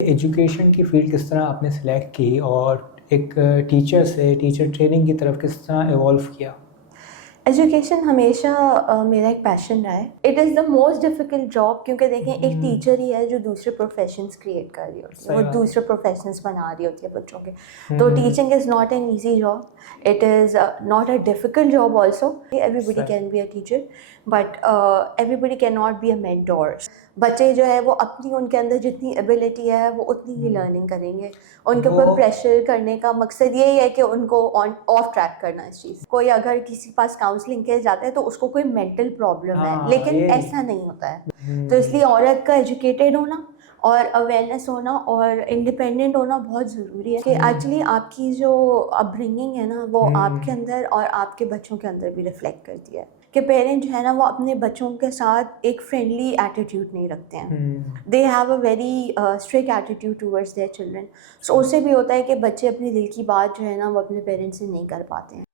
Education की field किस तरह आपने सेलेक्ट की और एक टीचर से टीचर ट्रेनिंग की तरफ किस तरह इवॉल्व किया? एजुकेशन हमेशा मेरा एक पैशन रहा है। It is the most difficult job, क्योंकि देखें एक टीचर ही है जो दूसरे प्रोफेशंस क्रिएट कर रही होती है, सही वो बात है। दूसरे प्रोफेशंस बना रही होती है बच्चों के। तो हुँ, teaching is not an easy job, it is not a difficult job also. Everybody सही। Can be a teacher, but everybody can not be a mentor. बच्चे जो है वो अपनी, उनके अंदर जितनी एबिलिटी है वो उतनी ही हुँ, लर्निंग करेंगे। उनके वो ऊपर प्रेशर करने का मकसद यही है कि उनको ऑन ऑफ ट्रैक करना है इस चीज़। कोई अगर किसी के पास काउंसलिंग के जाता है तो उसको कोई मेंटल प्रॉब्लम है, हाँ, लेकिन ये ऐसा नहीं होता है। तो हुँ, इसलिए औरत का एजुकेटेड होना और अवेयरनेस होना और इंडिपेंडेंट होना बहुत ज़रूरी है कि हुँ, एक्चुअली आपकी जो अपब्रिंगिंग है ना, वो आपके हुँ, अंदर और आपके बच्चों के अंदर भी रिफ्लेक्ट करती है कि पेरेंट जो है ना, वो अपने बच्चों के साथ एक फ्रेंडली एटीट्यूड नहीं रखते हैं। हुँ, they have a very strict attitude towards their children. So सही। उससे भी होता है कि बच्चे अपने दिल की बात जो है ना, वो अपने पेरेंट्स से नहीं कर पाते हैं।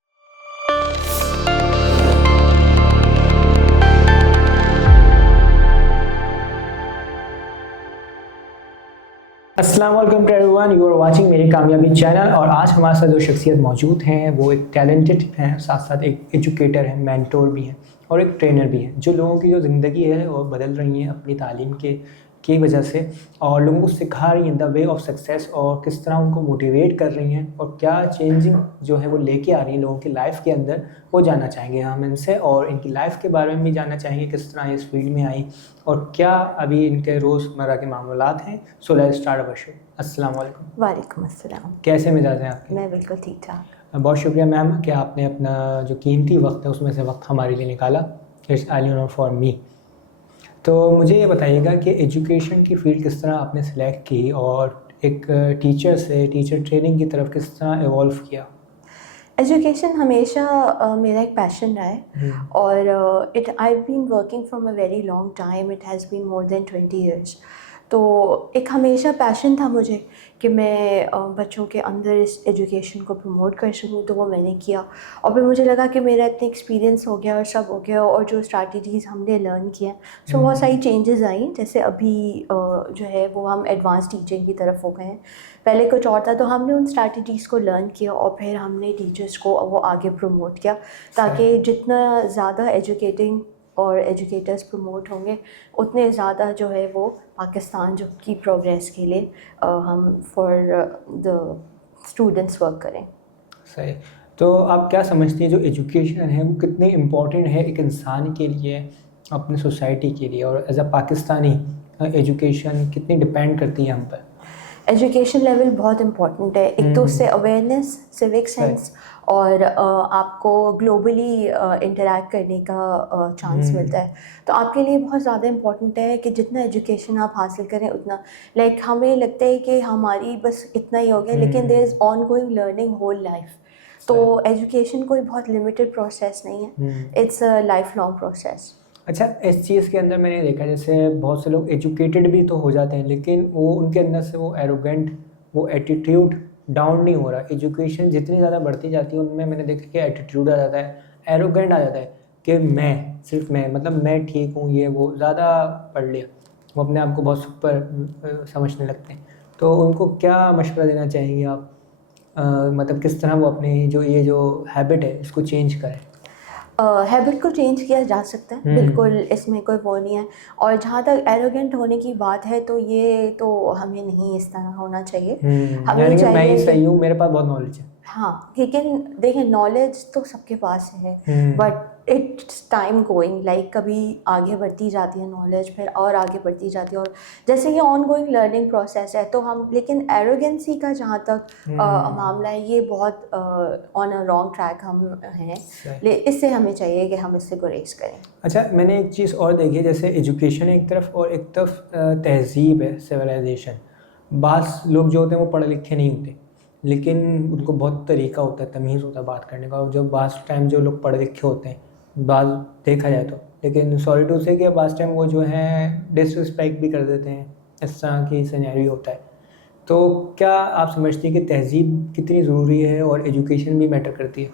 अस्सलाम वालेकुम to everyone, you are watching Meri Kamyabi channel. और आज हमारे साथ जो शख्सियत मौजूद हैं वो एक टैलेंटेड हैं, साथ साथ एक एजुकेटर हैं, मेंटोर भी हैं और एक ट्रेनर भी हैं, जो लोगों की जो ज़िंदगी है वो बदल रही हैं अपनी तालीम के की वजह से, और लोगों को सिखा रही हैं द वे ऑफ सक्सेस, और किस तरह उनको मोटिवेट कर रही हैं और क्या चेंजिंग जो है वो लेके आ रही हैं लोगों की लाइफ के अंदर, वो जानना चाहेंगे हम इनसे। और इनकी लाइफ के बारे में भी जानना चाहेंगे, किस तरह इस फील्ड में आई और क्या अभी इनके रोज़मर्रा के मामलात हैं। So let's start our show. अस्सलाम वालेकुम। वालेकुम अस्सलाम। कैसे मिजाज हैं आपके? मैं बिल्कुल ठीक ठाक। बहुत शुक्रिया मैम कि आपने अपना जो कीमती वक्त है उसमें से वक्त हमारे लिए निकाला। It's I honour for me. तो मुझे ये बताइएगा कि एजुकेशन की फ़ील्ड किस तरह आपने सेलेक्ट की और एक टीचर से टीचर ट्रेनिंग की तरफ किस तरह इवॉल्व किया? एजुकेशन हमेशा मेरा एक पैशन रहा है हुँ, और it I been working from a very long time. It has been more than 20 years. तो एक हमेशा पैशन था मुझे कि मैं बच्चों के अंदर इस एजुकेशन को प्रमोट कर सकूँ, तो वो मैंने किया। और फिर मुझे लगा कि मेरा इतना एक्सपीरियंस हो गया और सब हो गया, और जो स्ट्रैटेजीज़ हमने लर्न किए हैं, सो बहुत हुँ, सारी चेंजेस आई। जैसे अभी जो है वो हम एडवांस टीचिंग की तरफ हो गए हैं। पहले कुछ और था, तो हमने उन स्ट्रैटेजीज़ को लर्न किया और फिर हमने टीचर्स को वो आगे प्रमोट किया, सही। ताकि जितना ज़्यादा एजुकेटिंग और एजुकेटर्स प्रमोट होंगे, उतने ज़्यादा जो है वो पाकिस्तान जो की प्रोग्रेस के लिए हम फॉर द स्टूडेंट्स वर्क करें। सही। तो आप क्या समझती हैं जो एजुकेशन है वो कितनी इम्पोर्टेंट है एक इंसान के लिए, अपनी सोसाइटी के लिए, और एज़ अ पाकिस्तानी एजुकेशन कितनी डिपेंड करती है हम पर? एजुकेशन लेवल बहुत इम्पॉर्टेंट है। एक तो उससे हुँ, अवेयरनेस, सिविक सही। सेंस और आपको ग्लोबली इंटरैक्ट करने का चांस मिलता हुँ, है। तो आपके लिए बहुत ज़्यादा इम्पॉर्टेंट है कि जितना एजुकेशन आप हासिल करें उतना, लाइक हमें लगता है कि हमारी बस इतना ही हो गया, लेकिन there is hmm, ongoing learning whole life. तो सही। एजुकेशन कोई बहुत लिमिटेड प्रोसेस नहीं है, हुँ। It's a lifelong process. अच्छा, इस चीज़ के अंदर मैंने देखा जैसे बहुत से लोग एजुकेटेड भी तो हो जाते हैं, लेकिन वो उनके अंदर से वो एरोगेंट, वो एटीट्यूड डाउन नहीं हो रहा। एजुकेशन जितनी ज़्यादा बढ़ती जाती है उनमें मैंने देखा कि एटीट्यूड आ जाता है, एरोगेंट आ जाता है कि मैं, सिर्फ़ मैं, मतलब मैं ठीक हूँ, ये वो, ज़्यादा पढ़ लिया। वो अपने आप को बहुत सुपर समझने लगते हैं। तो उनको क्या मशवरा देना चाहेंगे आप? मतलब किस तरह वो अपनी जो ये जो हैबिट है इसको चेंज करें? हैबिट को चेंज किया जा सकता है, बिल्कुल हुँ। इसमें कोई वो नहीं है। और जहाँ तक एरोगेंट होने की बात है, तो ये तो हमें नहीं इस तरह होना चाहिए। हमें यानी कि मैं ही चाहिए कि सही हूँ, मेरे पास बहुत नॉलेज है। हाँ, लेकिन देखिए नॉलेज तो सबके पास है, हुँ, but it's time going, like कभी आगे बढ़ती जाती है नॉलेज, फिर और आगे बढ़ती जाती है, और जैसे ये ऑन गोइंग लर्निंग प्रोसेस है। तो हम, लेकिन एरोगेंसी का जहाँ तक हुँ, मामला है, ये बहुत ऑन अ रॉन्ग ट्रैक हम हैं। सही। इससे हमें चाहिए कि हम इससे गुरेज करें। अच्छा, मैंने एक चीज़ और देखी है, जैसे एजुकेशन एक तरफ और एक तरफ तहज़ीब है, सिविलाइज़ेशन। बाज़ लोग जो होते हैं वो पढ़े लिखे नहीं होते, लेकिन उनको बहुत तरीका होता है, तमीज़ होता है बात करने का, और जो बाज़ टाइम जो लोग पढ़े लिखे होते हैं, बाज़ देखा जाए तो, लेकिन सॉरी टू से कि बाज़ टाइम वो जो है डिसरिस्पेक्ट भी कर देते हैं, इस तरह की सिनेरियो होता है। तो क्या आप समझती हैं कि तहज़ीब कितनी ज़रूरी है और एजुकेशन भी मैटर करती है?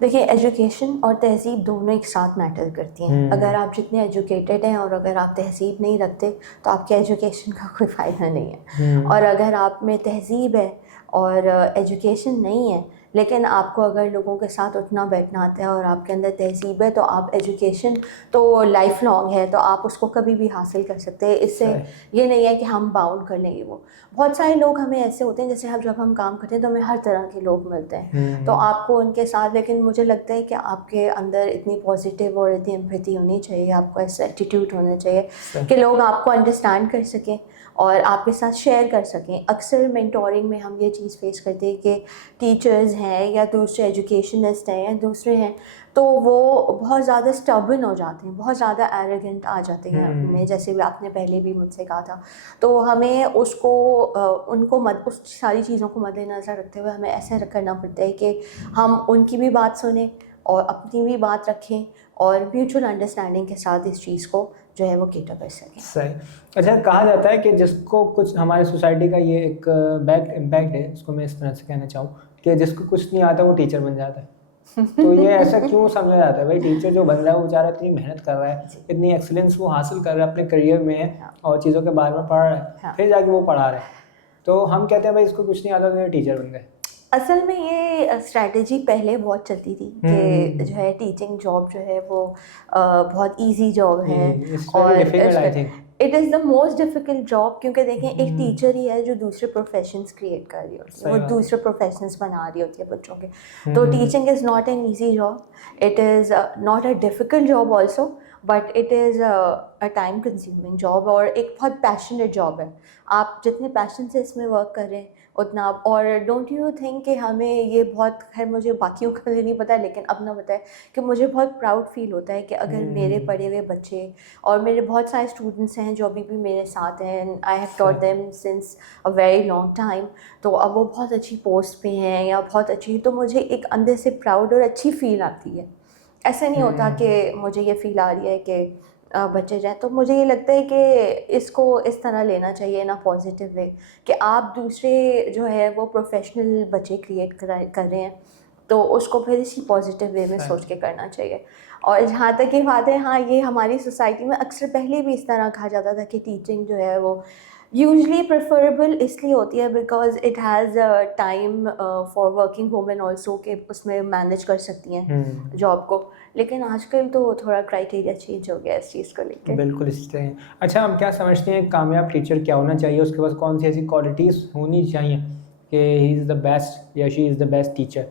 देखिए, एजुकेशन और तहज़ीब दोनों एक साथ मैटर करती हैं। अगर आप जितने एजुकेटेड हैं और अगर आप तहज़ीब नहीं रखते तो आपके एजुकेशन का कोई फ़ायदा नहीं है। और अगर आप में तहज़ीब है और एजुकेशन नहीं है, लेकिन आपको अगर लोगों के साथ उठना बैठना आता है और आपके अंदर तहज़ीब है, तो आप एजुकेशन तो लाइफ लॉन्ग है, तो आप उसको कभी भी हासिल कर सकते हैं। इससे ये नहीं है कि हम बाउंड कर लेंगे। वो बहुत सारे लोग हमें ऐसे होते हैं, जैसे जब हम काम करते हैं तो हमें हर तरह के लोग मिलते हैं, तो आपको उनके साथ, लेकिन मुझे लगता है कि आपके अंदर इतनी पॉजिटिव और इतनी एम्पैथी होनी चाहिए, आपको ऐसा एटीट्यूड होना चाहिए कि लोग आपको अंडरस्टैंड कर सकें और आपके साथ शेयर कर सकें। अक्सर मेंटोरिंग में हम ये चीज़ फेस करते हैं कि टीचर्स हैं या दूसरे एजुकेशनिस्ट हैं या दूसरे हैं, तो वो बहुत ज़्यादा स्टबर्न हो जाते हैं, बहुत ज़्यादा एरोगेंट आ जाते हैं उनमें, जैसे भी आपने पहले भी मुझसे कहा था। तो हमें उसको उस सारी चीज़ों को मद्देनज़र रखते हुए हमें ऐसे करना पड़ता है कि हम उनकी भी बात सुनें और अपनी भी बात रखें और म्यूचुअल अंडरस्टैंडिंग के साथ इस चीज़ को जो है वो केटर कर सकें। सही। अच्छा, कहा जाता है कि जिसको कुछ, हमारे सोसाइटी का ये एक बैक इम्पैक्ट है, इसको मैं इस तरह से कहना चाहूँ कि जिसको कुछ नहीं आता वो टीचर बन जाता है। तो ये ऐसा क्यों समझा जाता है? भाई टीचर जो बन रहा है वो बेचारा इतनी मेहनत कर रहा है, इतनी एक्सीलेंस वो हासिल कर रहा है अपने करियर में और चीज़ों के बारे में पढ़ रहा है, फिर जाके वो पढ़ा रहा है, तो हम कहते हैं भाई इसको कुछ नहीं आता तो ये टीचर बन गए। असल में ये स्ट्रैटेजी पहले बहुत चलती थी कि जो है टीचिंग जॉब जो है वो बहुत इजी जॉब है और it is the most difficult job, क्योंकि देखें एक टीचर ही है जो दूसरे प्रोफेशंस क्रिएट कर रही होती है, वो दूसरे प्रोफेशंस बना रही होती है बच्चों के। तो teaching is not an easy job, it is not a difficult job also, but it is a time consuming job और एक बहुत पैशनेट जॉब है। आप जितने पैशन से इसमें वर्क कर रहे हैं उतना आप, और डोंट यू थिंक कि हमें ये बहुत, खैर मुझे बाकियों का नहीं पता लेकिन अपना पता है कि मुझे बहुत प्राउड फील होता है कि अगर मेरे पढ़े हुए बच्चे और मेरे बहुत सारे स्टूडेंट्स हैं जो अभी भी मेरे साथ हैं, and I have taught them since a very long time, तो अब वो बहुत अच्छी पोस्ट पे हैं या बहुत अच्छी, तो मुझे एक अंदर से प्राउड और अच्छी फील आती है। ऐसा नहीं होता कि मुझे ये फील आ रही है कि बचे जाएँ। तो मुझे ये लगता है कि इसको इस तरह लेना चाहिए ना पॉजिटिव वे, कि आप दूसरे जो है वो प्रोफेशनल बच्चे क्रिएट कर रहे हैं, तो उसको फिर इसी पॉजिटिव वे में सोच के करना चाहिए। और जहाँ तक ये बात है, हाँ, ये हमारी सोसाइटी में अक्सर पहले भी इस तरह कहा जाता था कि टीचिंग जो है वो यूजली प्रेफरेबल इसलिए होती है because it has time for working women also, कि उसमें मैनेज कर सकती हैं जॉब को। लेकिन आजकल तो थोड़ा क्राइटेरिया चेंज हो गया इस चीज़ को लेकर। बिल्कुल इस तरह। अच्छा, हम क्या समझते हैं कामयाब टीचर क्या होना चाहिए, उसके पास कौन सी ऐसी क्वालिटीज़ होनी चाहिए कि ही इज़ द बेस्ट या she is the best teacher?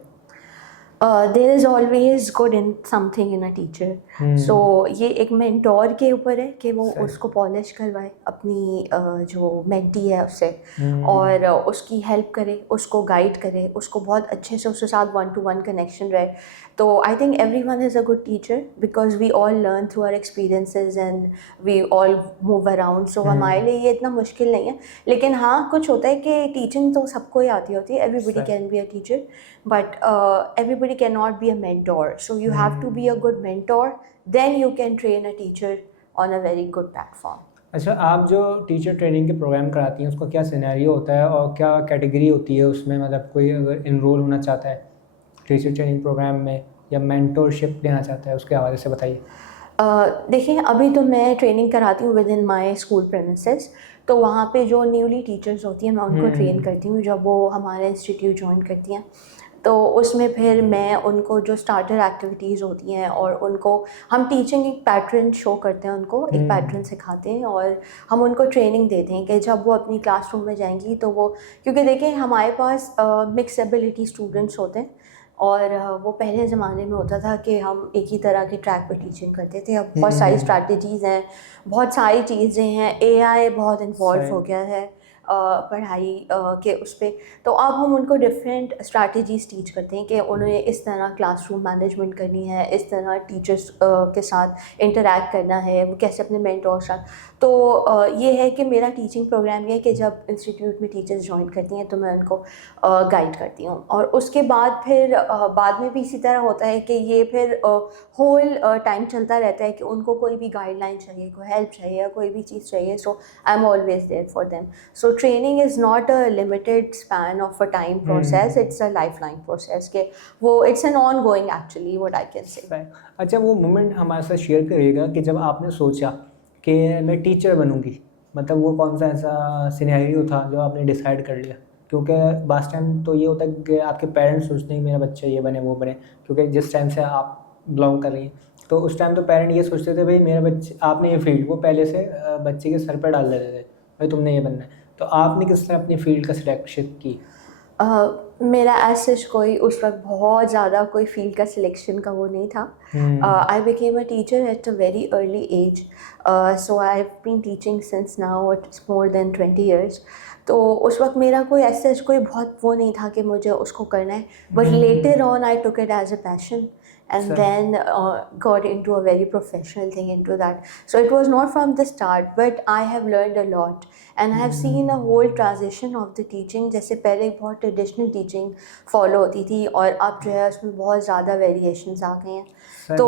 There is always good in something in a teacher. So ये एक मेंटोर के ऊपर है कि वो उसको पॉलिश करवाए अपनी जो मेंटी है उससे, और उसकी हेल्प करे, उसको गाइड करे, उसको बहुत अच्छे से उसके साथ 1-to-1 कनेक्शन रहे। तो I think everyone is a good teacher because we all learn through our experiences and we all move around. So हमारे लिए ये इतना मुश्किल नहीं है, लेकिन हाँ कुछ होता है कि टीचिंग तो सबको ही आती होती है, everybody can be a teacher, but everybody cannot be a mentor. So you have to be a good mentor, then you can train a teacher on a very good platform. अच्छा, आप जो teacher training के programme कराती हैं उसका क्या scenario होता है और क्या कैटेगरी होती है उसमें? मतलब कोई अगर इनरोल होना चाहता है टीचर ट्रेनिंग प्रोग्राम में या मेंटोरशिप लेना चाहता है, उसके हवाले से बताइए। देखिए, अभी तो मैं ट्रेनिंग कराती हूँ with in my school premises, तो वहाँ पे जो न्यूली टीचर्स होती हैं मैं उनको ट्रेन करती हूँ जब वो हमारा इंस्टीट्यूट ज्वाइन करती हैं। तो उसमें फिर मैं उनको जो स्टार्टर एक्टिविटीज़ होती हैं और उनको हम टीचिंग एक पैटर्न शो करते हैं, उनको एक पैटर्न सिखाते हैं और हम उनको ट्रेनिंग देते हैं कि जब वो अपनी क्लासरूम में जाएंगी तो वो, क्योंकि देखें हमारे पास मिक्स एबिलिटी स्टूडेंट्स होते हैं और वो पहले ज़माने में होता था कि हम एक ही तरह के ट्रैक पर टीचिंग करते थे। अब बहुत सारी स्ट्रैटेजीज़ हैं, बहुत सारी चीज़ें हैं, एआई बहुत इन्वॉल्व हो गया है पढ़ाई के उस पर। तो अब हम उनको डिफरेंट स्ट्रैटेजीज़ टीच करते हैं कि उन्हें इस तरह क्लासरूम मैनेजमेंट करनी है, इस तरह टीचर्स के साथ इंटरैक्ट करना है, वो कैसे अपने मेंटोर साथ। तो ये है कि मेरा टीचिंग प्रोग्राम ये है कि जब इंस्टीट्यूट में टीचर्स ज्वाइन करती हैं तो मैं उनको गाइड करती हूँ, और उसके बाद फिर बाद में भी इसी तरह होता है कि ये फिर होल टाइम चलता रहता है कि उनको कोई भी गाइडलाइन चाहिए, कोई हेल्प चाहिए या कोई भी चीज़ चाहिए, so I am always there for them. So training is not a limited span of a time process, it's a life line process के वो it's an ongoing actually what I can say. अच्छा, वो moment हमारे साथ share करिएगा कि जब आपने सोचा कि मैं टीचर बनूंगी, मतलब वो कौन सा ऐसा सिनेरियो था जो आपने डिसाइड कर लिया? क्योंकि लास्ट टाइम तो ये होता है कि आपके पेरेंट्स सोचते हैं कि मेरा बच्चा ये बने वो बने, क्योंकि जिस टाइम से आप बिलोंग कर रही हैं तो उस टाइम तो पेरेंट ये सोचते थे भाई मेरा बच्चे, आपने ये फील्ड वो पहले से बच्चे के सर पर डाल देते थे भाई तुमने ये बनना है। तो आपने किस तरह अपनी फील्ड का सिलेक्शन की? मेरा एज कोई उस वक्त बहुत ज़्यादा कोई फील्ड का सिलेक्शन का वो नहीं था। I became a teacher at a very early age, so I have been teaching since now it's more than 20 years। तो उस वक्त मेरा कोई ऐसा कोई बहुत वो नहीं था कि मुझे उसको करना है, but later on I took it as a passion and then got into a very professional thing into that. So it was not from the start, but I have learned a lot and I have seen a whole transition of the teaching. जैसे पहले बहुत traditional teaching follow होती थी और अब जो है उसमें बहुत ज़्यादा वेरिएशंस आ गए हैं। तो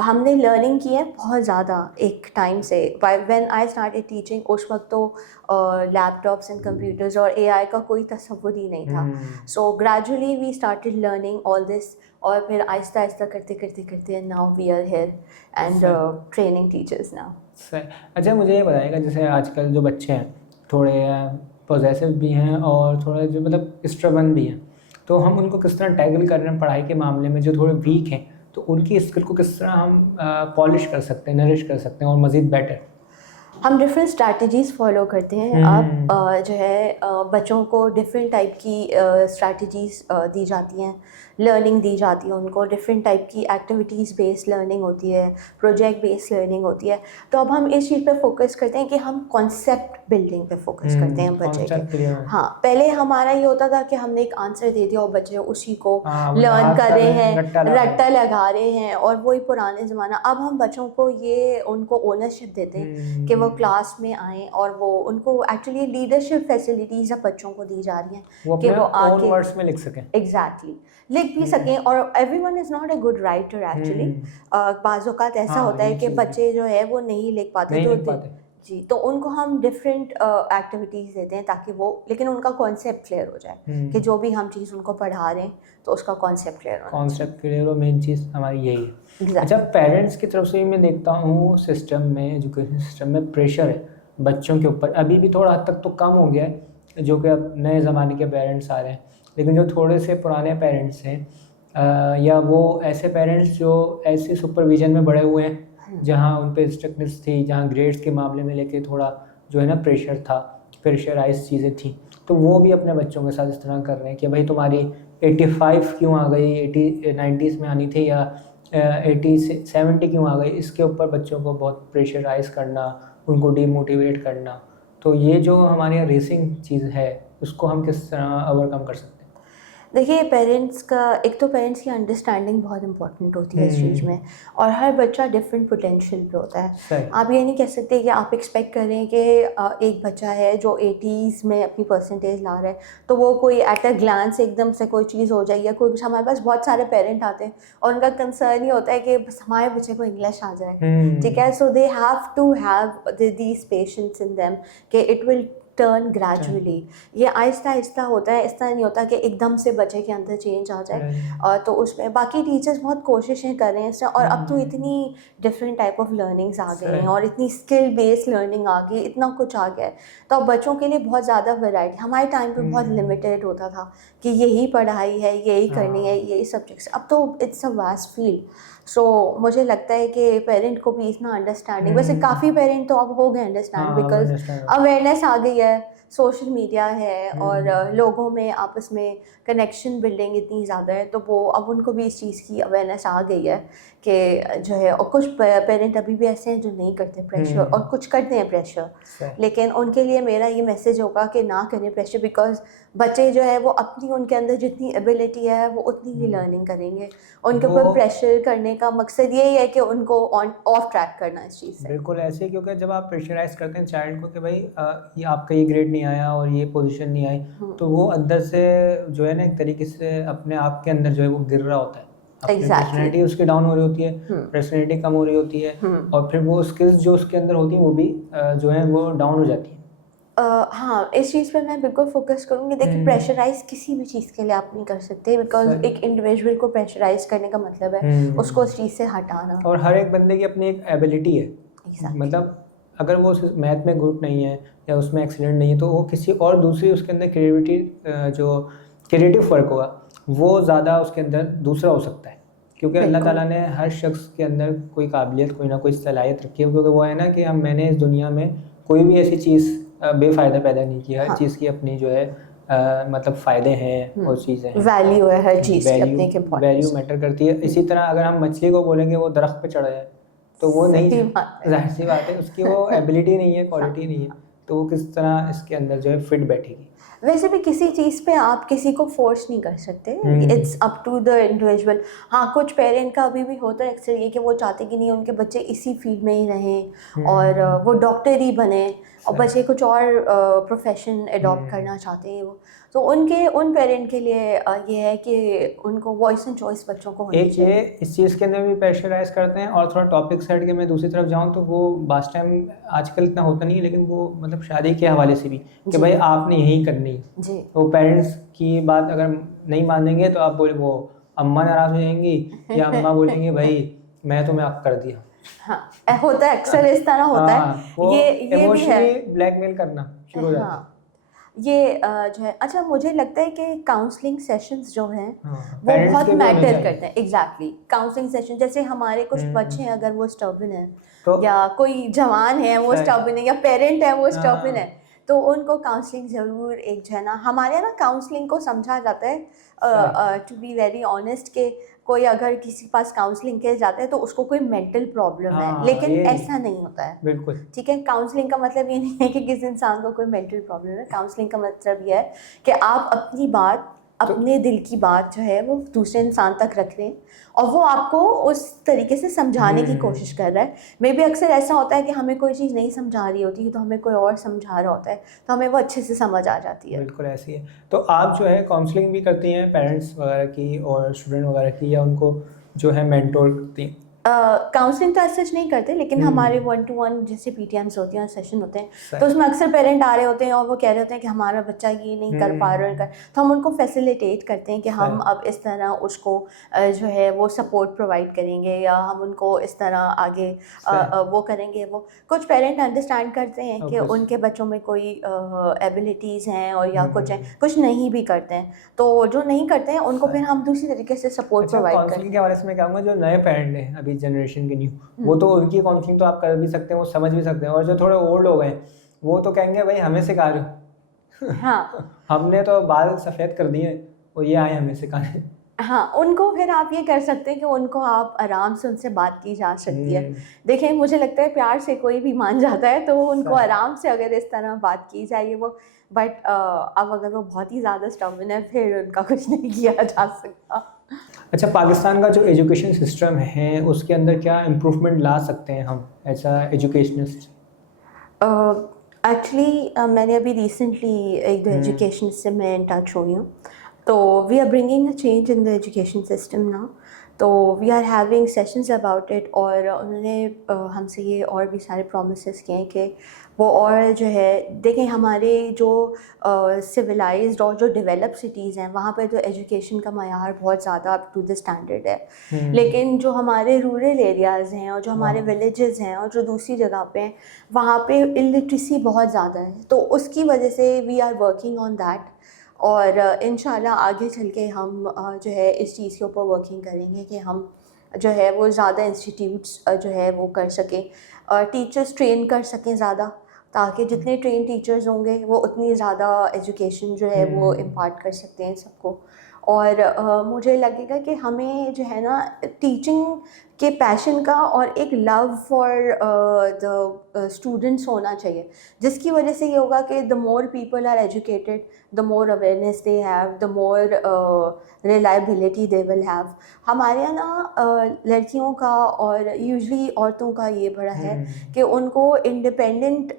हमने लर्निंग की है बहुत ज़्यादा एक टाइम से। व्हेन आई स्टार्टेड टीचिंग उस वक्त तो लैपटॉप्स एंड कंप्यूटर्स और एआई का कोई तस्वुर ही नहीं था। So gradually we started learning all this और फिर आहिस्ता आहिस्ता करते करते करते now we are here and training teachers now. सही। अच्छा, मुझे ये बताइएगा जैसे आजकल जो बच्चे हैं थोड़े पॉजेसिव भी हैं और थोड़े जो मतलब स्ट्रबन भी हैं, तो हम उनको किस तरह टैकल कर रहे हैं पढ़ाई के मामले में? जो थोड़े वीक हैं तो उनकी स्किल को किस तरह हम पॉलिश कर सकते हैं, नरिश कर सकते हैं और मज़ीद बेटर? हम डिफरेंट स्ट्रैटेजीज़ फॉलो करते हैं। अब जो है बच्चों को डिफरेंट टाइप की स्ट्रैटेजीज़ दी जाती हैं, लर्निंग दी जाती है उनको, डिफरेंट टाइप की एक्टिविटीज़ बेस्ड लर्निंग होती है, प्रोजेक्ट बेस्ड लर्निंग होती है। तो अब हम इस चीज़ पे फोकस करते हैं कि हम कॉन्सेप्ट बिल्डिंग पे फोकस करते हैं बच्चे के। हाँ, पहले हमारा ये होता था कि हमने एक आंसर दे दिया और बच्चे उसी को लर्न कर रहे हैं, रट्टा लगा रहे हैं और वही पुराने ज़माना। अब हम बच्चों को ये उनको ओनरशिप देते हैं कि वो क्लास में आएँ और वो उनको एक्चुअली लीडरशिप फैसिलिटीज़ अब बच्चों को दी जा रही हैं कि वो आके वर्ड्स में लिख सकें। एग्जैक्टली लिख भी सकें। और everyone is not a good writer actually. बाज़ औक़ात ऐसा होता है कि बच्चे जो है वो नहीं लिख पाते, जी, तो उनको हम डिफरेंट एक्टिविटीज़ देते हैं ताकि वो, लेकिन उनका कॉन्सेप्ट क्लियर हो जाए कि जो भी हम चीज़ उनको पढ़ा रहे हैं तो उसका कॉन्सेप्ट क्लियर हो। कॉन्सेप्ट क्लियर हो, मेन चीज़ हमारी यही है। अच्छा, पेरेंट्स की तरफ से भी मैं देखता हूँ सिस्टम में, एजुकेशन सिस्टम में प्रेशर है बच्चों के ऊपर। अभी भी थोड़ा हद तक तो कम हो गया है, जो कि अब नए ज़माने के पेरेंट्स आ रहे हैं, लेकिन जो थोड़े से पुराने पेरेंट्स हैं या वो ऐसे पेरेंट्स जो ऐसे सुपरविज़न में बड़े हुए हैं जहाँ उन पे स्ट्रिक्टनेस थी, जहाँ ग्रेड्स के मामले में लेके थोड़ा जो है ना प्रेशर था, प्रेशराइज चीज़ें थी, तो वो भी अपने बच्चों के साथ इस तरह कर रहे हैं कि भाई तुम्हारी 85 क्यों आ गई, 90s में आनी थी, या 70 क्यों आ गई। इसके ऊपर बच्चों को बहुत प्रेशराइज करना, उनको डीमोटिवेट करना। तो ये जो हमारे यहाँ रेसिंग चीज़ है उसको हम किस तरह ओवरकम कर सकते हैं? देखिए, पेरेंट्स का एक तो पेरेंट्स की अंडरस्टैंडिंग बहुत इंपॉर्टेंट होती है इस चीज़ में, और हर बच्चा डिफरेंट पोटेंशियल पे होता है। आप ये नहीं कह सकते कि आप एक्सपेक्ट करें कि एक बच्चा है जो 80s में अपनी परसेंटेज ला रहा है तो वो कोई एट अ ग्लांस एकदम से कोई चीज़ हो जाए या कोई कुछ। हमारे पास बहुत सारे पेरेंट आते हैं और उनका कंसर्न ही होता है कि बस हमारे बच्चे को इंग्लिश आ जाए, ठीक है। So they have to have these patience in them कि इट विल टर्न ग्रेजुअली। ये आहिस्ता आहिस्ता होता है, इस तरह नहीं होता कि एकदम से बच्चे के अंदर चेंज आ जाए। और तो उसमें बाकी टीचर्स बहुत कोशिशें कर रहे हैं इसमें, और अब तो इतनी डिफरेंट टाइप ऑफ लर्निंग्स आ गई हैं और इतनी स्किल बेस्ड लर्निंग आ गई, इतना कुछ आ गया है। तो अब बच्चों के लिए बहुत ज़्यादा वैरायटी, हमारे टाइम पे बहुत लिमिटेड होता था कि यही पढ़ाई है, यही करनी है, यही सब्जेक्ट्स। अब तो इट्स अ वास्ट फील्ड। सो मुझे लगता है कि पेरेंट को भी इतना अंडरस्टैंडिंग, वैसे काफ़ी पेरेंट तो अब हो गए अंडरस्टैंड बिकॉज अवेयरनेस आ गई है, सोशल मीडिया है और लोगों में आपस में कनेक्शन बिल्डिंग इतनी ज़्यादा है, तो वो अब उनको भी इस चीज़ की अवेयरनेस आ गई है कि जो है। और कुछ पेरेंट अभी भी ऐसे हैं जो नहीं करते प्रेशर, और कुछ करते हैं प्रेशर, लेकिन उनके लिए मेरा ये मैसेज होगा कि ना करें प्रेशर, बिकॉज बच्चे जो है वो अपनी, उनके अंदर जितनी एबिलिटी है वो उतनी ही लर्निंग करेंगे। उनके ऊपर प्रेशर करने का मकसद यही है कि उनको ऑफ ट्रैक करना इस चीज़ से। बिल्कुल ऐसे, क्योंकि जब आप प्रेशराइज करते हैं चाइल्ड को कि भाई ये आपका ये ग्रेड नहीं आया और ये पोजीशन नहीं आई, तो वो अंदर से जो है ना एक तरीके से अपने आप के अंदर जो है वो गिर रहा होता है। पर्सनैलिटी उसकी डाउन हो रही होती है, पर्सनैलिटी कम हो रही होती है, और फिर वो स्किल्स जो उसके अंदर होती हैं वो भी जो है वो डाउन हो जाती है। हाँ, इस चीज़ पे मैं बिल्कुल फोकस करूँगी। देखिए, प्रेशराइज़ किसी भी चीज़ के लिए आप नहीं कर सकते, बिकॉज़ सही। एक इंडिविजुअल को प्रेशराइज़ करने का मतलब है उसको उस चीज़ से हटाना। और हर एक बंदे की अपनी एक एबिलिटी है। एग्जैक्टली। मतलब अगर वो मैथ में गुड नहीं है या उसमें एक्सीलेंट नहीं है तो वो किसी और दूसरी उसके अंदर जो क्रिएटिव वर्क होगा वो ज़्यादा उसके अंदर दूसरा हो सकता है, क्योंकि अल्लाह बिल्कुल। ताला ने हर शख्स के अंदर कोई काबिलियत कोई ना कोई सलाहियत रखी है, क्योंकि वो है ना कि मैंने इस दुनिया में कोई भी ऐसी चीज़ बेफ़ायदा पैदा नहीं की। हर हाँ। चीज़ की अपनी जो है मतलब फ़ायदे हैं और चीज़ें हैं। वैल्यू है हर चीज़ की, वैल्यू अपनी एक वैल्यू इम्पोर्टेंस। मैटर करती है। इसी तरह अगर हम मछली को बोलेंगे वो दरख्त पे चढ़ जाए तो वो नहीं सही जा, बात है। ज़ाहिर सी बात है उसकी वो एबिलिटी नहीं है, हाँ। क्वालिटी नहीं है, तो वो किस तरह इसके अंदर जो है फिट बैठेगी। वैसे भी किसी चीज़ पे आप किसी को फोर्स नहीं कर सकते, it's up to the individual. हाँ, कुछ पेरेंट का अभी भी होता है अक्सर ये कि वो चाहते कि नहीं उनके बच्चे इसी फील्ड में ही रहें और वो डॉक्टर ही बने, और बच्चे कुछ और प्रोफेशन एडॉप्ट करना चाहते हैं वो। तो उन पेरेंट के लिए ये है कि उनको वॉइस एंड चॉइस बच्चों को होनी एक ये चाहिए। इस चीज़ के अंदर भी प्रेशराइज करते हैं, और थोड़ा टॉपिक से हट के मैं दूसरी तरफ जाऊँ तो वो बास टाइम आजकल इतना होता नहीं है, लेकिन वो मतलब शादी के हवाले से भी कि जी। भाई आपने यही करनी है। जी। वो पेरेंट्स की बात अगर नहीं मानेंगे तो आप बोले वो अम्मा नाराज़ हो जाएंगी, या अम्मा बोलेंगी भाई मैं तुम्हें अब कर दिया। हाँ, होता है अक्सर इस तरह होता है। हाँ, वो ये भी है। इमोशनली ब्लैकमेल करना शुरू हो जाता है। हाँ, ये जो है, अच्छा मुझे लगता है कि काउंसलिंग सेशंस जो हैं हाँ, वो पेरेंट्स बहुत के भी होने मैटर चाहिए। करते हैं। एग्जैक्टली, काउंसलिंग सेशन जैसे हमारे कुछ बच्चे हैं हम्म, अगर वो स्टर्बन है, तो या कोई जवान है वो सही। स्टर्बन है, या पेरेंट है वो स्टर्बन है, हाँ, तो उनको काउंसलिंग ज़रूर, एक जो है ना, हमारे यहाँ ना काउंसलिंग को समझा जाता है, सही। टू बी वेरी ऑनेस्ट, के कोई अगर किसी के पास काउंसलिंग के जाता है तो उसको कोई मेंटल प्रॉब्लम है, हाँ, लेकिन ये ऐसा नहीं होता है। बिल्कुल। ठीक है, काउंसलिंग का मतलब ये नहीं है कि किसी इंसान को कोई मेंटल प्रॉब्लम है। काउंसलिंग का मतलब ये है कि आप अपनी बात, तो अपने दिल की बात जो है वो दूसरे इंसान तक रख लें, और वो आपको उस तरीके से समझाने की कोशिश कर रहा है। मे बी अक्सर ऐसा होता है कि हमें कोई चीज़ नहीं समझा रही होती तो हमें कोई और समझा रहा होता है, तो हमें वो अच्छे से समझ आ जाती है। बिल्कुल ऐसी है। तो आप जो है काउंसलिंग भी करती हैं पेरेंट्स वगैरह की और स्टूडेंट वगैरह की, या उनको जो है मेंटोर करती हैं? काउंसलिंग तो ऐसा नहीं करते, लेकिन हमारे हम्म, 1-to-1 जैसे पीटीएम्स होती हैं, सेशन होते हैं, तो सही। उसमें अक्सर पेरेंट आ रहे होते हैं और वो कह रहे होते हैं कि हमारा बच्चा ये नहीं कर पा रहा है, तो हम उनको फैसिलिटेट करते हैं कि हम सही। अब इस तरह उसको जो है वो सपोर्ट प्रोवाइड करेंगे, या हम उनको इस तरह आगे सही। वो करेंगे। वो कुछ पेरेंट अंडरस्टैंड करते हैं कि ऑब्वियस। उनके बच्चों में कोई एबिलिटीज़ हैं, और या कुछ हैं, कुछ नहीं भी करते हैं, तो जो नहीं करते हैं उनको फिर सही। हम दूसरी तरीके से सपोर्ट अच्छा, प्रोवाइड काउंसलिंग करते के हैं। हवाले से मैं कहूँगा जो नए पेरेंट हैं अभी जनरेशन के न्यू, वो हम्म। तो उनकी काउंसलिंग तो आप कर भी सकते हैं, वो समझ भी सकते हैं, और जो थोड़े ओल्ड हो गए वो तो कहेंगे भाई हमें सिखा रहे हो। हाँ। हमने तो बाल सफ़ेद कर दिए और ये आए हमें सिखाने। हाँ, उनको फिर आप ये कर सकते हैं कि उनको आप आराम से उनसे बात की जा सकती है। हम्म, देखिए, मुझे लगता है प्यार से कोई भी मान जाता है, तो उनको सही। आराम से अगर इस तरह बात की जाए वो, बट अब अगर वो बहुत ही ज़्यादा स्टबर्न है फिर उनका कुछ नहीं किया जा सकता। अच्छा, पाकिस्तान का जो एजुकेशन सिस्टम है उसके अंदर क्या इम्प्रूवमेंट ला सकते हैं हम ऐसा एजुकेशनिस्ट? एक्चुअली मैंने अभी रिसेंटली एक दो हम्म, एजुकेशन से मैं इन टच हुई हूँ, तो we are bringing a change in the education system now. तो we are having sessions about it, और उन्होंने हमसे ये और भी सारे प्रोमिस किए हैं कि वो और जो है, देखें हमारे जो सिविलाइज्ड और जो डेवलप सिटीज़ हैं वहाँ पे तो एजुकेशन का मयार बहुत ज़्यादा अप टू द स्टैंडर्ड है, लेकिन जो हमारे रूरल एरियाज़ हैं और जो हमारे वहाँ विलेजेस हैं और जो दूसरी जगह पे हैं, वहाँ पे इलिटरेसी बहुत ज़्यादा है, तो उसकी वजह से we are working on that. और इंशाल्लाह आगे चल के हम जो है इस चीज़ के ऊपर वर्किंग करेंगे कि हम जो है वो ज़्यादा इंस्टीट्यूट्स जो है वो कर सकें, टीचर्स ट्रेन कर सकें ज़्यादा, ताकि जितने ट्रेन टीचर्स होंगे वो उतनी ज़्यादा एजुकेशन जो है वो इम्पार्ट कर सकते हैं सबको। और मुझे लगेगा कि हमें जो है ना, टीचिंग के पैशन का और एक लव फॉर द स्टूडेंट्स होना चाहिए, जिसकी वजह से ये होगा कि the more people are educated, the more awareness they have, the more reliability they will have. हमारे यहाँ ना लड़कियों का और यूजली औरतों का ये बड़ा है कि उनको इंडिपेंडेंट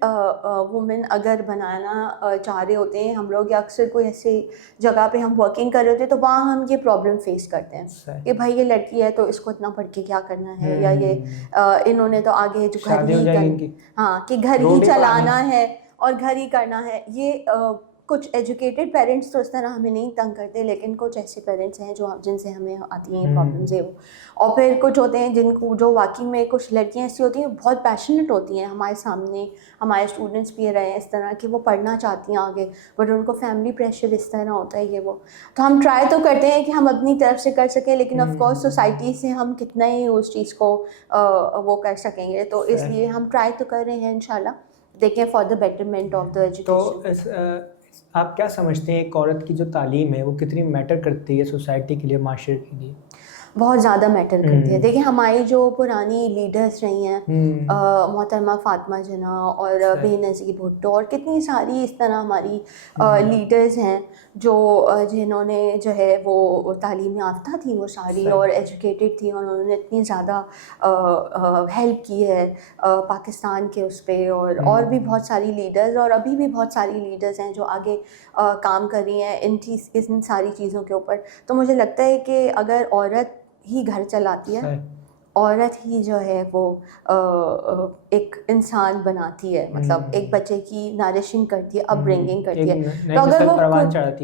वुमेन अगर बनाना चाह रहे होते हैं हम लोग, या अक्सर कोई ऐसे जगह पे हम वर्किंग कर रहे होते हैं तो वहाँ हम ये प्रॉब्लम फेस करते हैं सही। कि भाई ये लड़की है तो इसको इतना पढ़ के क्या करना है, या ये इन्होंने तो आगे जो घर शादी हो ही जाएगी कर, इनकी, हाँ, कि घर ही रोटी पकानी। चलाना है और घर ही करना है। ये कुछ एजुकेटेड पेरेंट्स तो इस तरह हमें नहीं तंग करते, लेकिन कुछ ऐसे पेरेंट्स हैं जो जिनसे हमें आती हैं प्रॉब्लम्स है वो। और फिर कुछ होते हैं जिनको, जो वाकई में कुछ लड़कियां ऐसी होती हैं बहुत पैशनेट होती हैं, हमारे सामने हमारे स्टूडेंट्स भी रहे हैं इस तरह कि वो पढ़ना चाहती हैं आगे, बट उनको फैमिली प्रेशर इस तरह होता है ये वो। तो हम ट्राई तो करते हैं कि हम अपनी तरफ से कर सकें, लेकिन ऑफ कोर्स सोसाइटी से हम कितना ही उस चीज़ को वो कर सकेंगे। तो इसलिए हम ट्राई तो कर रहे हैं, इंशाल्लाह देखें, for the betterment of the education. तो आप क्या समझते हैं एक औरत की जो तालीम है वो कितनी मैटर करती है सोसाइटी के लिए, माशरे के लिए? बहुत ज़्यादा मैटर करती है। देखिए हमारी जो पुरानी लीडर्स रही हैं, मोहतरमा फातिमा जिन्ना और बेनज़ीर भुट्टो और कितनी सारी इस तरह हमारी लीडर्स हैं जो जिन्होंने जो है वो तालीम याफ्ता थी वो सारी और एजुकेटेड थी, और उन्होंने इतनी ज़्यादा हेल्प की है पाकिस्तान के उस पर, और भी बहुत सारी लीडर्स, और अभी भी बहुत सारी लीडर्स हैं जो आगे काम कर रही हैं इन सारी चीज़ों के ऊपर। तो मुझे लगता है कि अगर औरत ही घर चलाती है, औरत ही जो है वो एक इंसान बनाती है, मतलब एक बच्चे की नरिशिंग करती है, अपब्रिंगिंग करती है, तो अगर वो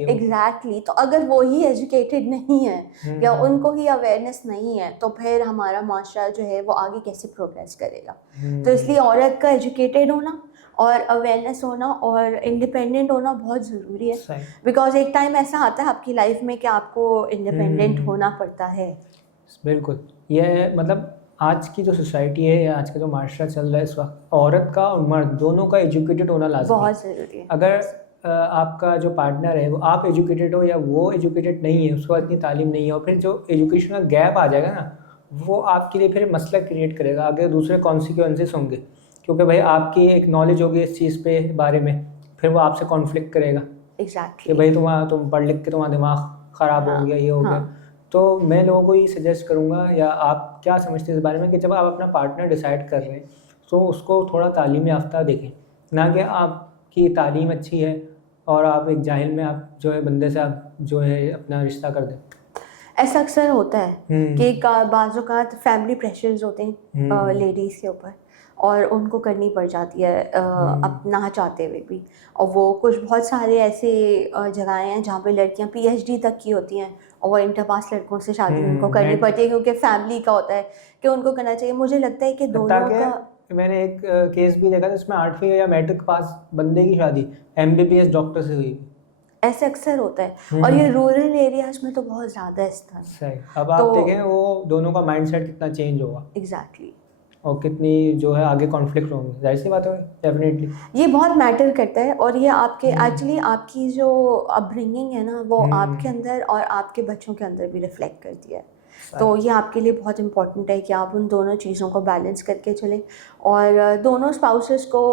एग्जैक्टली तो अगर वो ही एजुकेटेड नहीं है या उनको ही अवेयरनेस नहीं है, तो फिर हमारा माशरा जो है वो आगे कैसे प्रोग्रेस करेगा। तो इसलिए औरत का एजुकेटेड होना और अवेयरनेस होना और इंडिपेंडेंट होना बहुत ज़रूरी है, बिकॉज एक टाइम ऐसा आता है आपकी लाइफ में कि आपको इंडिपेंडेंट होना पड़ता है। बिल्कुल, यह मतलब आज की जो सोसाइटी है या आज का जो माशरा चल रहा है इस वक्त, औरत का और मर्द दोनों का एजुकेटेड होना लाज़मी है। बहुत ज़रूरी है। अगर आपका जो पार्टनर है वो आप एजुकेटेड हो या वो एजुकेटेड नहीं है, उसके बाद इतनी तालीम नहीं है, और फिर जो एजुकेशन का गैप आ जाएगा ना, वो आपके लिए फिर मसला क्रिएट करेगा, आगे दूसरे कॉन्सिक्वेंसेस होंगे, क्योंकि भाई आपकी एक नॉलेज होगी इस चीज़ पे बारे में, फिर वो आपसे कॉन्फ्लिक्ट करेगा कि भाई तुम पढ़ लिख के तुम्हारा दिमाग ख़राब हो गया, ये हो गया। तो मैं लोगों को ये सजेस्ट करूँगा, या आप क्या समझते हैं इस बारे में, कि जब आप अपना पार्टनर डिसाइड कर रहे हैं तो उसको थोड़ा तालीम याफ्ता देखें, ना कि आपकी तालीम अच्छी है और आप एक जाहिल में आप जो है बंदे से आप जो है अपना रिश्ता कर दें। ऐसा अक्सर होता है कि बाज़ औक़ात फैमिली प्रेशर्स होते हैं लेडीज़ के ऊपर, और उनको करनी पड़ जाती है अपना चाहते हुए भी। और वो कुछ बहुत सारे ऐसे जगहें हैं जहाँ पे लड़कियाँ PhD तक की होती हैं और वो इंटर पास लड़कों से शादी उनको करनी पड़ती है, क्योंकि फैमिली का होता है कि उनको करना चाहिए। मुझे लगता है कि दोनों का, मैंने एक केस भी देखा था जिसमें 8वीं या मैट्रिक पास बंदे की शादी MBBS डॉक्टर से हुई। ऐसे अक्सर होता है, और ये रूरल एरियाज में तो बहुत ज़्यादा इस तरह। सही। अब आप देखें वो दोनों का माइंडसेट कितना चेंज होगा, एग्जैक्टली, और कितनी जो है आगे कॉन्फ्लिक्ट होंगे, जाहिर सी बात है, डेफिनेटली ये बहुत मैटर करता है। और ये आपके एक्चुअली आपकी जो अपब्रिंगिंग है ना, वो आपके अंदर और आपके बच्चों के अंदर भी रिफ्लेक्ट करती है। तो ये आपके लिए बहुत इंपॉर्टेंट है कि आप उन दोनों चीज़ों को बैलेंस करके चलें, और दोनों स्पाउसेस को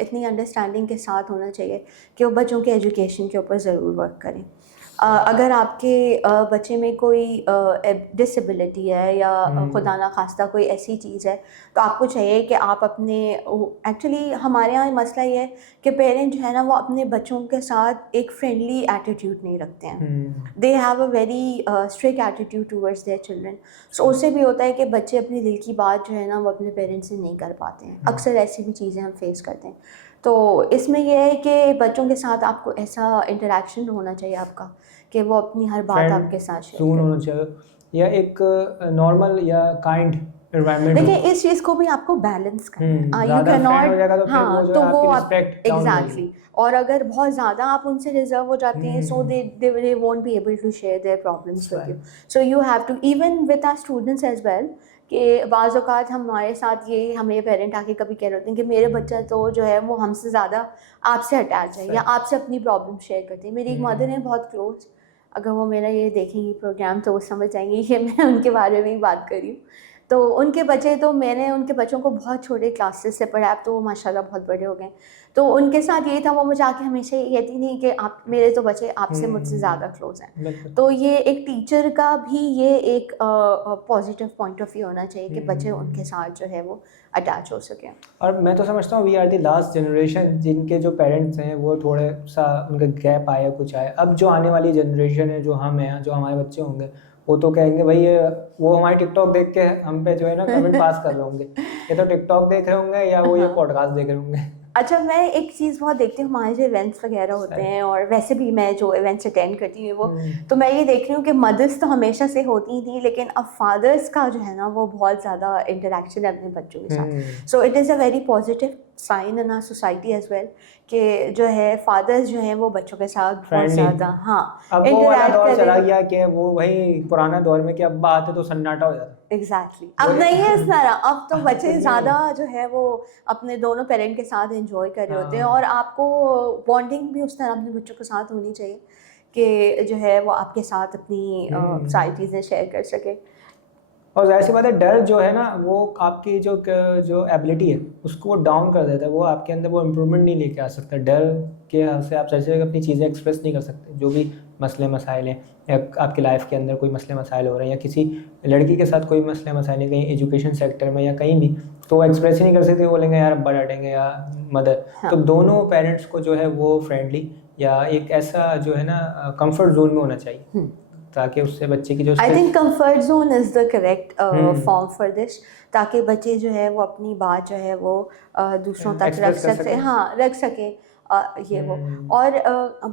इतनी अंडरस्टैंडिंग के साथ होना चाहिए कि वो बच्चों के एजुकेशन के ऊपर ज़रूर वर्क करें। अगर आपके बच्चे में कोई डिसेबिलिटी है या खुदा ना खास्ता कोई ऐसी चीज़ है, तो आपको चाहिए कि आप अपने, एक्चुअली हमारे यहाँ मसला ये है कि पेरेंट जो है ना वो अपने बच्चों के साथ एक फ्रेंडली एटीट्यूड नहीं रखते हैं। They have a very strict attitude towards their children. So उससे भी होता है कि बच्चे अपने दिल की बात जो है ना वो अपने पेरेंट्स से नहीं कर पाते हैं। अक्सर ऐसी भी चीज़ें हम फेस करते हैं। तो इसमें यह है कि बच्चों के साथ आपको ऐसा इंटरेक्शन होना चाहिए आपका कि वो अपनी हर बात आपके साथ शेयर करें, होना चाहिए, या एक नॉर्मल या काइंड एनवायरनमेंट। देखिए इस चीज़ को भी आपको बैलेंस करना है। यू कैन नॉट, हाँ, तो वो आप एग्जैक्टली, और अगर बहुत ज़्यादा आप उनसे रिजर्व हो जाते हैं, so they won't be able to share their problems with you. So you have to, even with our students as well, कि बाज़ औक़ात हमारे साथ ये हमें पेरेंट आके कभी कह रहे होते हैं कि मेरे बच्चा तो जो है वो हमसे ज़्यादा आपसे अटैच है या आपसे अपनी प्रॉब्लम शेयर करते हैं। मेरी एक मदर है बहुत क्लोज, अगर वो मेरा ये देखेंगी प्रोग्राम तो वो समझ जाएंगी कि मैं उनके बारे में ही बात कर रही हूँ। तो उनके बच्चे, तो मैंने उनके बच्चों को बहुत छोटे क्लासेस से पढ़ा, अब तो वो माशाल्लाह बहुत बड़े हो गए। तो उनके साथ यही था, वो मुझे आके हमेशा ये कहती नहीं कि आप मेरे तो बच्चे आपसे मुझसे ज़्यादा क्लोज हैं। तो ये एक टीचर का भी ये एक पॉजिटिव पॉइंट ऑफ व्यू होना चाहिए कि बच्चे उनके साथ जो है वो अटैच हो सकें। और मैं तो समझता हूँ we are the last generation जिनके जो पेरेंट्स हैं वो थोड़े सा उनका गैप आया, कुछ आया। अब जो आने वाली जनरेशन है, जो हम हैं, जो हमारे बच्चे होंगे, वो तो कहेंगे भाई वो हमारे टिकटॉक देख के हम पे जो है ना कमेंट पास कर रहे होंगे, ये तो टिकटॉक देख रहे होंगे या वो ये पॉडकास्ट देख रहे होंगे। अच्छा, मैं एक चीज़ बहुत देखती हूँ, हमारे जो इवेंट्स वगैरह होते हैं और वैसे भी मैं जो इवेंट्स अटेंड करती हूँ वो, तो मैं ये देख रही हूँ कि मदर्स तो हमेशा से होती ही थी, लेकिन अब फादर्स का जो है ना वो बहुत ज़्यादा इंटरेक्शन है अपने बच्चों के साथ। So it is a very positive sign in our society as well कि जो है फादर्स जो हैं वो बच्चों के साथ बहुत Friendly। ज़्यादा हाँ अब वो वाला इंटरेक्ट दौर कर चला रहे हैं। गया कि वो वही पुराना दौर में कि अब्बा आते तो सन्नाटा हो जाता। एग्जैक्टली अब नहीं है इस तरह, अब तो बच्चे कुछ नहीं ज़्यादा है। जो है वो अपने दोनों पेरेंट के साथ एंजॉय कर रहे होते हैं, हाँ। और आपको बॉन्डिंग भी उस तरह अपने बच्चों के साथ होनी चाहिए कि जो है वो आपके साथ अपनी सारी चीज़ें शेयर कर सके। और जाहिर सी बात है, डर जो है ना वो आपकी जो एबिलिटी है उसको वो डाउन कर देता है, वो आपके अंदर वो इम्प्रूवमेंट नहीं लेके आ सकता। डर के हाथ से आप सही से अपनी चीज़ें एक्सप्रेस नहीं कर सकते, जो भी मसले मसाइल हैं या आपकी लाइफ के अंदर कोई मसले मसाइल हो रहे हैं या किसी लड़की के साथ कोई मसले मसाइल हैं कहीं एजुकेशन सेक्टर में या कहीं भी, तो वो एक्सप्रेस ही नहीं कर सकते, वो बोलेंगे यार अब्बा डांटेंगे या मदर। हाँ। तो दोनों पेरेंट्स को जो है वो फ्रेंडली या एक ऐसा जो है ना कंफर्ट जोन में होना चाहिए, ताकि उससे बच्चे की जो I think comfort zone is the correct form hmm for this, ताकि बच्चे जो है वो अपनी बात जो है वो दूसरों तक रख एक्सप्रेस कर सकते सके। हाँ रख सके ये वो। और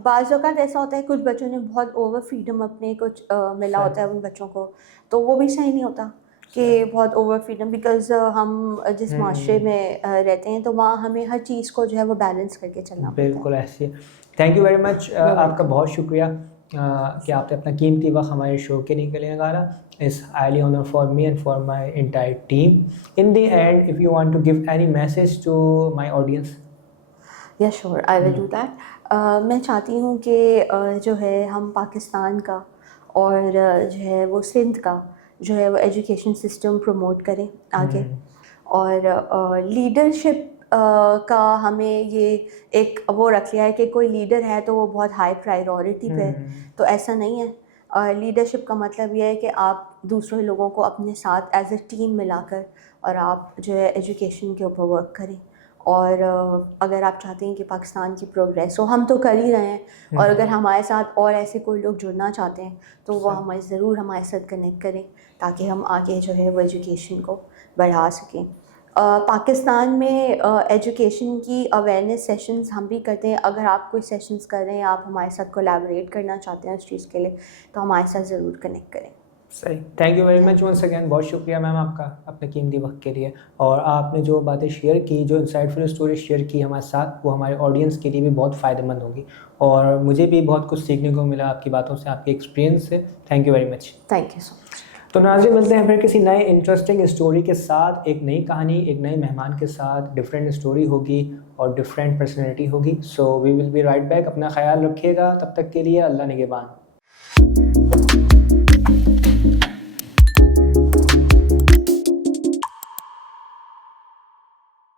बाज़ औक़ात ऐसा होता है कुछ बच्चों ने बहुत ओवर फ्रीडम अपने कुछ मिला होता है उन बच्चों को, तो वो भी सही नहीं होता कि बहुत ओवर फ्रीडम, बिकॉज हम जिस माशरे में रहते हैं तो वहाँ हमें हर चीज़ को जो है वो बैलेंस करके चलना पड़ता है। बिल्कुल ऐसी है। थैंक यू वेरी मच, आपका बहुत शुक्रिया कि आपने अपना कीमती वक्त हमारे शो के लिए निकाला। It's highly honour for me and for my entire team. In the end if you want to give any message to my audience. Yeah sure I will do that. मैं चाहती हूँ कि जो है हम पाकिस्तान का और जो है वो सिंध का जो है वो एजुकेशन सिस्टम प्रमोट करें आगे, और लीडरशिप का हमें ये एक वो रख लिया है कि कोई लीडर है तो वो बहुत हाई प्रायोरिटी पे है, तो ऐसा नहीं है। लीडरशिप का मतलब ये है कि आप दूसरे लोगों को अपने साथ एज ए टीम मिलाकर और आप जो है एजुकेशन के ऊपर वर्क करें, और अगर आप चाहते हैं कि पाकिस्तान की प्रोग्रेस हो, हम तो कर ही रहे हैं, और अगर हमारे साथ और ऐसे कोई लोग जुड़ना चाहते हैं तो वो हमें ज़रूर हमारे साथ कनेक्ट करें ताकि हम आगे जो है वो एजुकेशन को बढ़ा सकें। पाकिस्तान में एजुकेशन की अवेयरनेस सेशंस हम भी करते हैं। अगर आप कोई सेशंस कर रहे हैं, आप हमारे साथ कोलैबोरेट करना चाहते हैं उस चीज़ के लिए, तो हमारे साथ ज़रूर कनेक्ट करें। सही, thank you very much once again. बहुत शुक्रिया मैम आपका अपने कीमती वक्त के लिए, और आपने जो बातें शेयर की, जो इंसाइटफुल स्टोरी शेयर की हमारे साथ, वो हमारे ऑडियंस के लिए भी बहुत फ़ायदेमंद होगी, और मुझे भी बहुत कुछ सीखने को मिला आपकी बातों से, आपके एक्सपीरियंस से। Thank you very much. Thank you so much. तो नाज़रीन, मिलते हैं फिर किसी नए इंटरेस्टिंग स्टोरी के साथ, एक नई कहानी, एक नए मेहमान के साथ। डिफरेंट स्टोरी होगी और डिफरेंट पर्सनैलिटी होगी। So we will be right back. अपना ख्याल रखिएगा, तब तक के लिए अल्लाह निगहबान।